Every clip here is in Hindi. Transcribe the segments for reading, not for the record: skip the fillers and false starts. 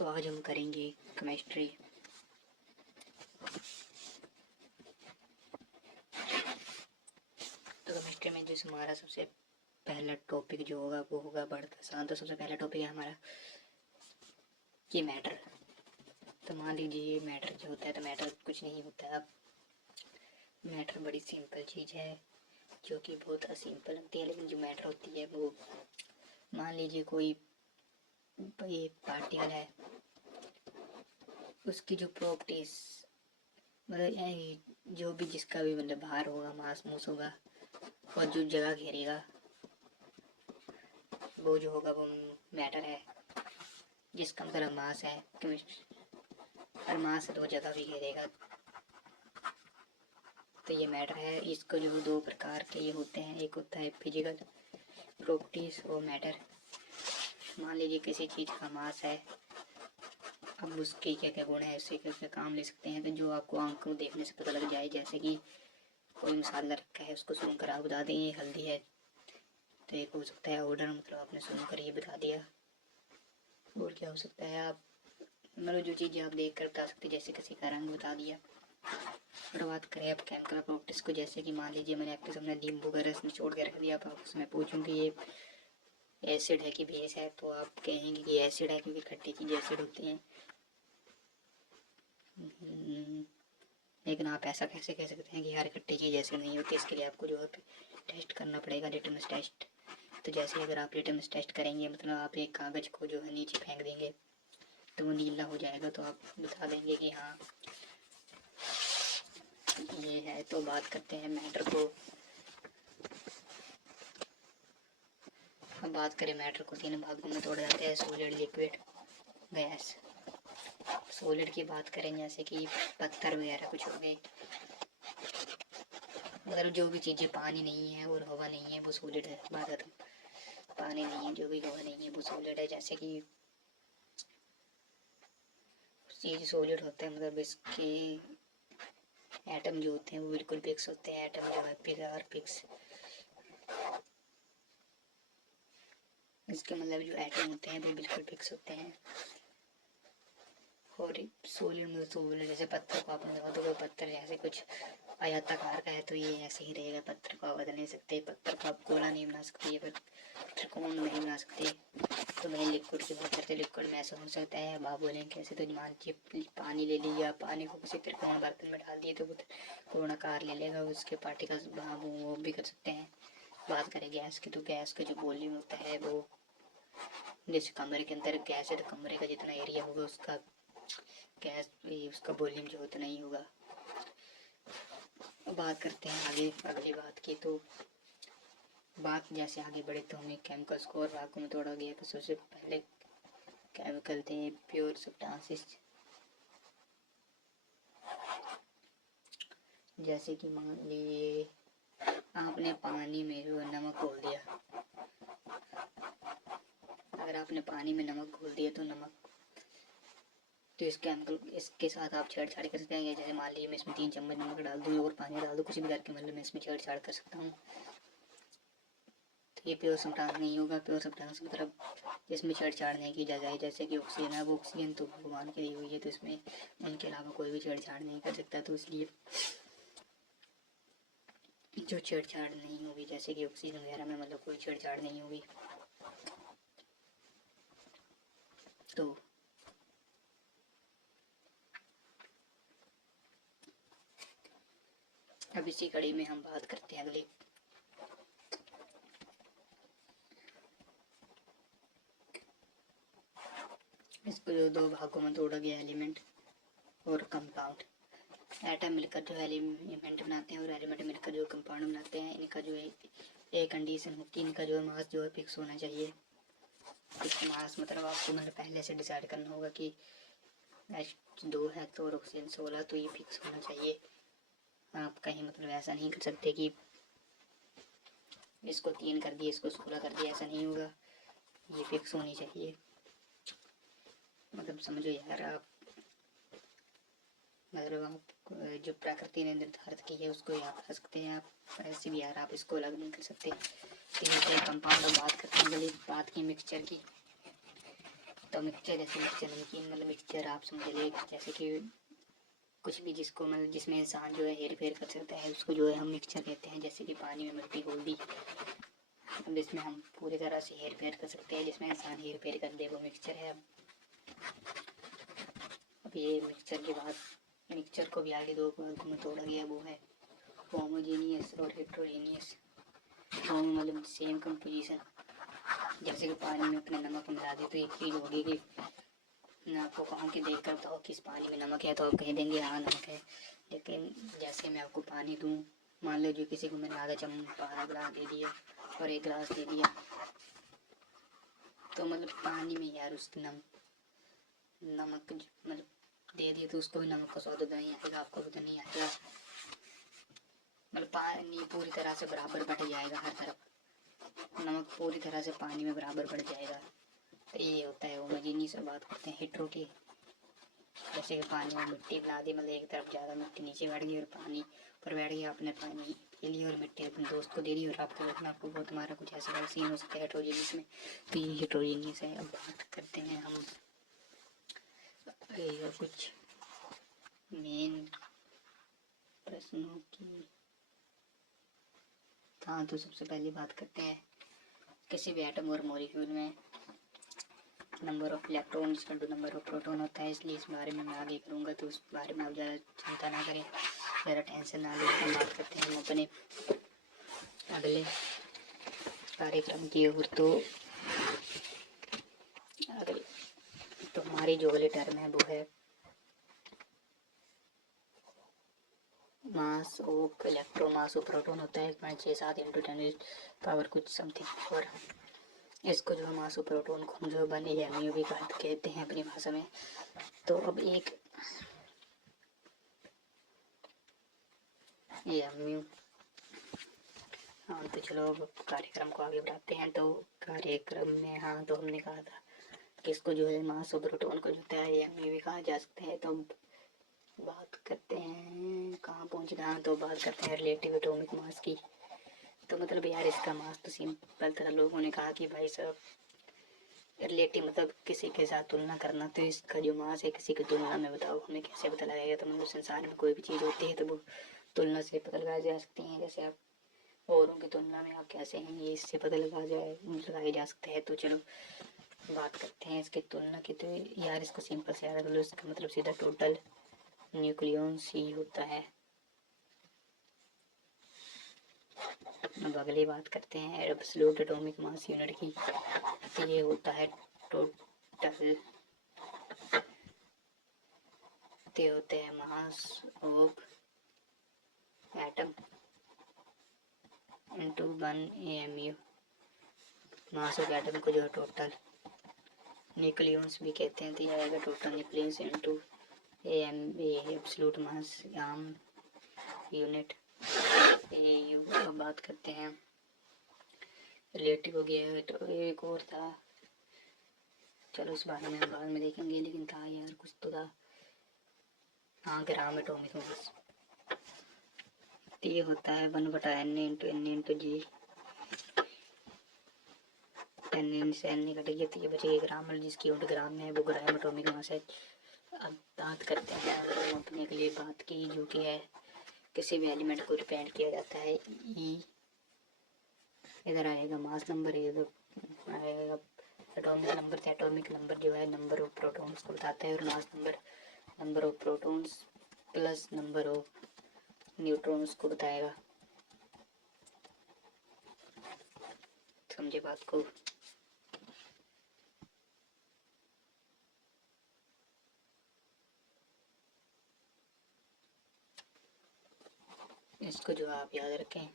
तो आज हम करेंगे केमिस्ट्री। तो केमिस्ट्री में जिस हमारा सबसे पहला टॉपिक जो होगा वो होगा बढ़त आसान। तो सबसे पहला टॉपिक है हमारा ये मैटर। तो मान लीजिए ये मैटर जो होता है, तो मैटर कुछ नहीं होता है। मैटर बड़ी सिंपल चीज़ है जो कि बहुत असिंपल लगती है, लेकिन जो मैटर होती है वो, मान लीजिए कोई ये पार्टिकल है, उसकी जो प्रॉपर्टीज मतलब जो भी जिसका भी मतलब भार होगा, मास मूस होगा, और जो जगह घेरेगा वो जो होगा वो मैटर है। जिसका मतलब मास है, और मास है तो जगह भी घेरेगा, तो ये मैटर है। इसको जो दो प्रकार के ये होते हैं, एक होता है फिजिकल प्रॉपर्टीज और मैटर। मान लीजिए किसी चीज़ का मास है, अब उसके क्या क्या गुण है, उससे क्या क्या काम ले सकते हैं, तो जो आपको आंखों देखने से पता लग जाए। जैसे कि कोई मसाला रखा है, उसको सुन कर आप बता दें ये हल्दी है, तो एक हो सकता है ऑर्डर, मतलब आपने सुनकर ये बता दिया। और क्या हो सकता है, आप मतलब जो चीज़ें आप देख कर बता सकते हैं, जैसे किसी का रंग बता दिया। और बात करें आप केमिकल प्रॉपर्टीज को, जैसे कि मान लीजिए मैंने आपके सामने नींबू का रस निचोड़ के रख दिया, आप उसमें पूछूं कि ये एसिड है कि बेस है, तो आप कहेंगे कि एसिड है, क्योंकि खट्टी चीज़ें एसिड होती हैं। लेकिन आप ऐसा कैसे कह सकते हैं कि हर खट्टी चीज़ एसिड नहीं होती? इसके लिए आपको जो है टेस्ट करना पड़ेगा, लिटमस टेस्ट। तो जैसे अगर आप लिटमस टेस्ट करेंगे, मतलब आप एक कागज़ को जो है नीचे फेंक देंगे तो वो नीला हो जाएगा, तो आप बता देंगे कि हाँ ये है। तो बात करते हैं मैटर को। अब बात करें मैटर को, तीन भागों में तोड़ा जाता है: सॉलिड, लिक्विड, गैस। सॉलिड की बात करें जैसे कि पत्थर वगैरह कुछ हो गए, मतलब जो भी चीज़ें पानी नहीं है और हवा नहीं है वो सॉलिड है। बात खत्म। पानी नहीं है, जो भी हवा नहीं है वो सॉलिड है। जैसे कि चीज़ सॉलिड होता है, मतलब इसके एटम जो होते हैं वो बिल्कुल फिक्स होते हैं। एटम जो है फिक्स, इसके मतलब जो एटम होते हैं वो बिल्कुल फिक्स होते हैं। और सॉलिड में सॉलिड, जैसे पत्थर को आपने देखा तो कोई पत्थर जैसे कुछ आयताकार का है तो ये ऐसे ही रहेगा। पत्थर को आप बदल नहीं सकते, पत्थर को आप गोला नहीं बना सकते, या त्रिकोण नहीं बना सकते। तो मैं लिक्विड की बात करते, लिक्विड में ऐसा हो सकता है, अब आप बोलें कैसे, तो मान लीजिए पानी ले लिया, पानी को किसी त्रिकोण बर्तन में डाल दिए तो वो त्रिकोणाकार ले लेगा, उसके पार्टिकल्स वो भी कर सकते हैं। बात करें गैस की, तो गैस का जो वॉल्यूम होता है वो, जैसे कमरे के अंदर गैस है तो कमरे का जितना एरिया होगा उसका गैस उसका वॉल्यूम जो उतना ही होगा। बात करते हैं आगे अगली बात की। तो बात जैसे आगे बढ़े तो हमें केमिकल्स को और भागों में तोड़ा गया। तो सबसे पहले केमिकल थे प्योर सब्सटेंसेस, जैसे कि मान लीजिए आपने पानी में जो नमक घोल दिया। अगर आपने पानी में नमक घोल दिया तो नमक, तो इस केमिकल इसके साथ आप छेड़छाड़ कर सकते हैं। जैसे मान लीजिए मैं इसमें 3 चम्मच नमक डाल दूँ और पानी डाल दूँ, कुछ भी करके मतलब मैं इसमें छेड़छाड़ कर सकता हूँ। तो ये प्योर सब्सटेंस नहीं होगा। प्योर सब्सटेंस मतलब इसमें छेड़छाड़ नहीं की जाए। जैसे कि ऑक्सीजन है, वो ऑक्सीजन तो भगवान की दी हुई है, तो इसमें उनके अलावा कोई भी छेड़छाड़ नहीं कर सकता। तो इसलिए जो छेड़छाड़ नहीं होगी, जैसे कि ऑक्सीजन वगैरह में मतलब कोई छेड़छाड़ नहीं होगी। तो अब इसी कड़ी में हम बात करते हैं अगले। इसको जो दो भागों में तोड़ा गया, एलिमेंट और कंपाउंड। एटम मिलकर जो एलिमेंट बनाते हैं और एलिमेंट मिलकर जो कंपाउंड बनाते हैं, इनका जो है एक कंडीशन होती है, इनका जो है मास जो है फिक्स होना चाहिए। फिक्स मास मतलब आपको मतलब पहले से डिसाइड करना होगा कि H2 है तो ऑक्सीजन 16, तो ये फिक्स होना चाहिए। आप कहीं मतलब ऐसा नहीं कर सकते कि इसको 3 कर दिया, इसको 16 कर दिया, ऐसा नहीं होगा। ये फिक्स होनी चाहिए। मतलब समझो यार आप, मतलब आप जो प्रकृति ने निर्धारित की है उसको आप कर सकते हैं, आप ऐसे भी यार आप इसको अलग नहीं कर सकते। तो कंपाउंड बात करते हैं अगली बात की, मिक्सचर की। तो तो मिक्सचर जैसे मिक्सचर नमकीन मतलब मिक्सचर आप समझ लीजिए, जैसे कि कुछ भी जिसको मतलब जिसमें इंसान जो है हेर फेर कर सकता है उसको जो है हम मिक्सचर कहते हैं। जैसे कि पानी में मिट्टी घोल दी, अब इसमें हम पूरी तरह से हेर फेर कर सकते हैं, जिसमें इंसान हेर फेर कर दे वो मिक्सचर है। अब ये मिक्सचर के बाद मिक्सचर को भी आगे दो भागों में तोड़ा गया, वो है होमोजेनियस और हेट्रोजेनियस। दोनों मतलब सेम कंपोजिशन, जैसे कि पानी में अपने नमक मिला दे तो एक चीज़ होगी कि मैं आपको कहूँ कि देख कर तो किस पानी में नमक है तो आप कह देंगे हाँ नमक है, लेकिन जैसे मैं आपको पानी दूँ, मान लीजिए किसी को मैंने आधा गिलास दे दिया और एक गिलास दे दिया, तो मतलब पानी में यार उसकी नमक मतलब दे दिए तो उसको भी नमक का स्वाद नहीं आएगा, आपको भी तो नहीं आएगा। मतलब पानी पूरी तरह से बराबर बट जाएगा, हर तरफ नमक पूरी तरह से पानी में बराबर बढ़ जाएगा। तो ये होता है होमोजेनियस। से बात करते हैं हेट्रो की, जैसे कि पानी में मिट्टी मिला दी, मतलब एक तरफ ज़्यादा मिट्टी नीचे बैठ गई और पानी ऊपर बैठ गया, आपने पानी पी लिया और मिट्टी अपने दोस्त को दे दी और आपको वो तुम्हारा कुछ ऐसा सीन हो सकता है हेट्रोजेनियस में, तो ये हेट्रोजेनियस है। अब बात करते हैं हम कुछ मेन प्रश्नों की। हाँ, तो सबसे पहले बात करते हैं किसी भी एटम और मॉलिक्यूल में number of electron equal to number of proton होता है, इसलिए इस बारे में मैं आगे करूँगा, तो उस बारे में आप ज़्यादा चिंता ना करें, ज़्यादा टेंशन ना लें। हम बात करते हैं हम अपने अगले कार्यक्रम की ओर। तो अगले तो हमारी जो अगले टर्म है वो है mass of electron. Mass of proton होता है 1.67 इंटू 10 पावर कुछ समथिंग, और इसको जो है मास ऑफ प्रोटॉन को हम जो बने एमयू भी कहते हैं अपनी भाषा में। तो अब एक एमयू, हाँ तो चलो अब कार्यक्रम को आगे बढ़ाते हैं। तो कार्यक्रम में हाँ तो हमने कहा था कि इसको जो है मास ऑफ प्रोटॉन को जो है एमयू भी कहा जा सकता है। तो बात करते हैं कहाँ पहुँच गए, हाँ तो बात करते हैं रिलेटिव एटॉमिक मास की। तो मतलब यार इसका मास तो सिंपल था, लोगों ने कहा कि भाई साहब रिलेटिव मतलब किसी के साथ तुलना करना, तो इसका जो मास है किसी की तुलना में बताओ, हमें कैसे पता लगाएगा। तो मतलब संसार में कोई भी चीज़ होती है तो वो तुलना से पता लगाई जा सकती है, जैसे आप औरों की तुलना में आप कैसे हैं ये इससे पता लगाया जा सकता है। तो चलो बात करते हैं इसकी तुलना की। तो यार इसको सिंपल से याद कर लो, इसका मतलब सीधा टोटल न्यूक्लियॉन्स ही होता है। अब अगली बात करते हैं एब्सोल्यूट एटॉमिक मास यूनिट की। तो ये होता है टोटल, ते होते हैं mass of atom into 1 AMU। Mass of atom को जो है टोटल न्यूक्लियॉन्स भी कहते हैं, तो ये आएगा टोटल न्यूक्लियॉन्स इंटू एब्सोल्यूट मास आम यूनिट AU। अब बात करते हैं रिलेटिव हो गया है, तो एक और था, चलो उस बारे में बाद में देखेंगे, लेकिन था यार कुछ तो था, हाँ ग्राम एटॉमिक मास। तो ये होता है 1/n इंटू n इंटू जी, n से n कट गया तो ये बचेगा ग्राम, जिसकी यूनिट ग्राम में है वो ग्राम एटॉमिक मास है। अब बात करते हैं हम अपने के लिए बात की, जो कि है किसी भी एलिमेंट को रिप्रेजेंट किया जाता है ई, इधर आएगा मास नंबर, इधर आएगा एटॉमिक नंबर। तो एटॉमिक नंबर जो है नंबर ऑफ प्रोटॉन्स को बताता है, और mass number number of protons plus number of neutrons को बताएगा। समझे बात को। इसको जो आप याद रखें।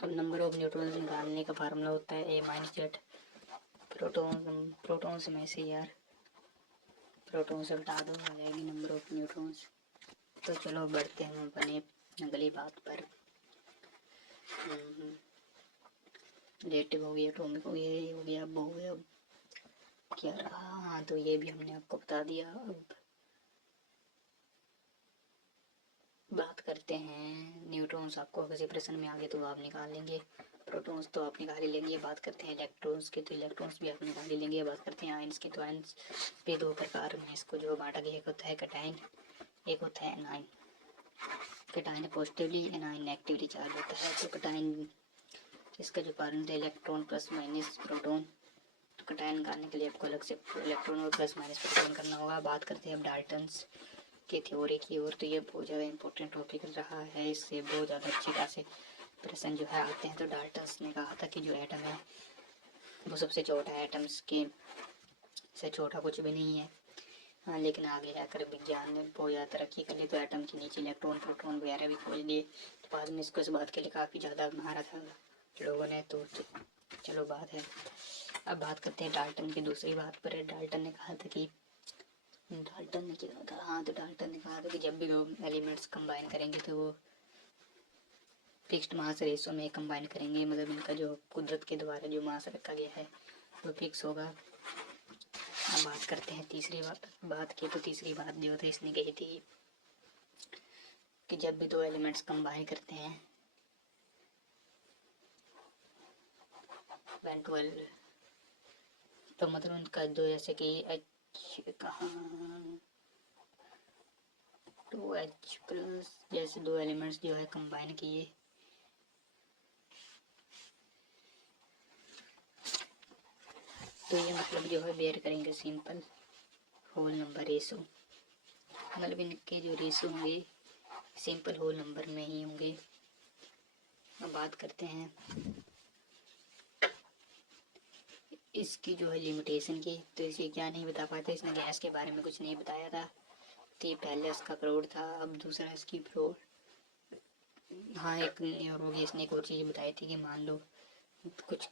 अब नंबर ऑफ न्यूट्रॉन्स निकालने का फार्मूला होता है A-Z। प्रोटॉन्स में से यार प्रोटॉन से हटा दो, आ जाएगी नंबर ऑफ न्यूट्रॉन्स। तो चलो बढ़ते हैं अपने अगली बात पर। रिलेटिव हो गया, एटॉमिक हो गया, ये हो गया, अब हो गया, अब क्या रहा, हाँ तो ये भी हमने आपको बता दिया। अब बात करते हैं न्यूट्रॉन्स। आपको किसी प्रश्न में आगे तो आप निकाल लेंगे, प्रोटॉन्स तो आप निकाल ही लेंगे। बात करते हैं इलेक्ट्रॉन्स की, तो इलेक्ट्रॉन्स भी आप निकाल ही लेंगे। बात करते हैं आयंस की, तो आयंस पे दो प्रकार में इसको जो बांटा गया, एक होता है कैटायन, एक होता है anion. Cation positively, anion negatively charge होता है। तो कैटायन इसका जो कारण है इलेक्ट्रॉन प्लस माइनस प्रोटॉन, तो कैटायन निकालने के लिए आपको अलग से इलेक्ट्रॉन और प्लस माइनस प्रोटॉन करना होगा। बात करते हैं अब डाल्टन्स की थ्योरी की ओर, तो ये बहुत ज़्यादा इंपॉर्टेंट टॉपिक रहा है, इससे बहुत ज़्यादा अच्छी तरह से प्रश्न जो है आते हैं। तो डाल्टन्स ने कहा था कि जो एटम है वो सबसे छोटा है, एटम्स के से छोटा कुछ भी नहीं है। हाँ, लेकिन आगे जाकर विज्ञान ने बहुत ज़्यादा तरक्की कर ली, तो एटम के नीचे इलेक्ट्रॉन प्रोटॉन वगैरह भी खोज लिए। तो बाद में इसको इस बात के लिए काफ़ी ज़्यादा मारा था लोगों ने। तो चलो बात है, अब बात करते हैं डाल्टन की दूसरी बात पर। डाल्टन ने कहा था कि डाल्टन ने क्या कहा, हाँ, तो डाल्टन ने कहा था कि जब भी दो एलिमेंट्स कंबाइन करेंगे तो वो फिक्स्ड मास रेशो में कंबाइन करेंगे, मतलब इनका जो कुदरत के द्वारा जो मास रखा गया है वो फिक्स होगा। अब बात करते हैं तीसरी बात की, तो तीसरी बात जो थी इसने कही थी कि जब भी दो एलिमेंट्स कंबाइन करते हैं इवेंटुअल, तो मतलब उनका दो जैसे कि कहाँ टू एच प्लस जैसे दो एलिमेंट्स जो है कंबाइन किए, तो ये मतलब जो है बेयर करेंगे सिंपल होल नंबर रेशो, मतलब इनके जो रेशो होंगे सिंपल होल नंबर में ही होंगे। अब बात करते हैं इसकी जो है लिमिटेशन की, तो इसे क्या नहीं बता पाते, इसने गैस के बारे में कुछ नहीं बताया था। तो पहले इसका प्रोड था, अब दूसरा इसकी प्रोड। हाँ, एक और होगी, इसने एक और चीज़ बताई थी कि मान लो कुछ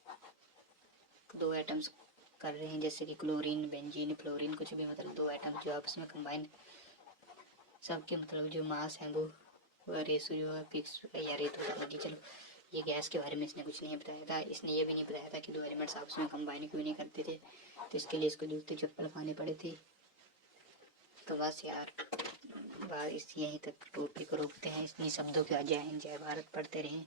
दो एटम्स कर रहे हैं, जैसे कि क्लोरीन, बेंजीन, फ्लोरीन, कुछ भी, मतलब दो एटम जो आपस में कंबाइन, सबके मतलब जो मास है वो रेशो जो है फिक्स या रेट होता है। चलो, ये गैस के बारे में इसने कुछ नहीं बताया था। इसने ये भी नहीं बताया था कि दो एलिमेंट्स आपस में कंबाइन क्यों नहीं करते थे, तो इसके लिए इसको जूते चप्पल खाने पड़े थे। तो बस यार, बात इस यहीं तक टॉपिक को रोकते हैं। इतनी शब्दों के जय हिंद जय भारत पढ़ते रहें।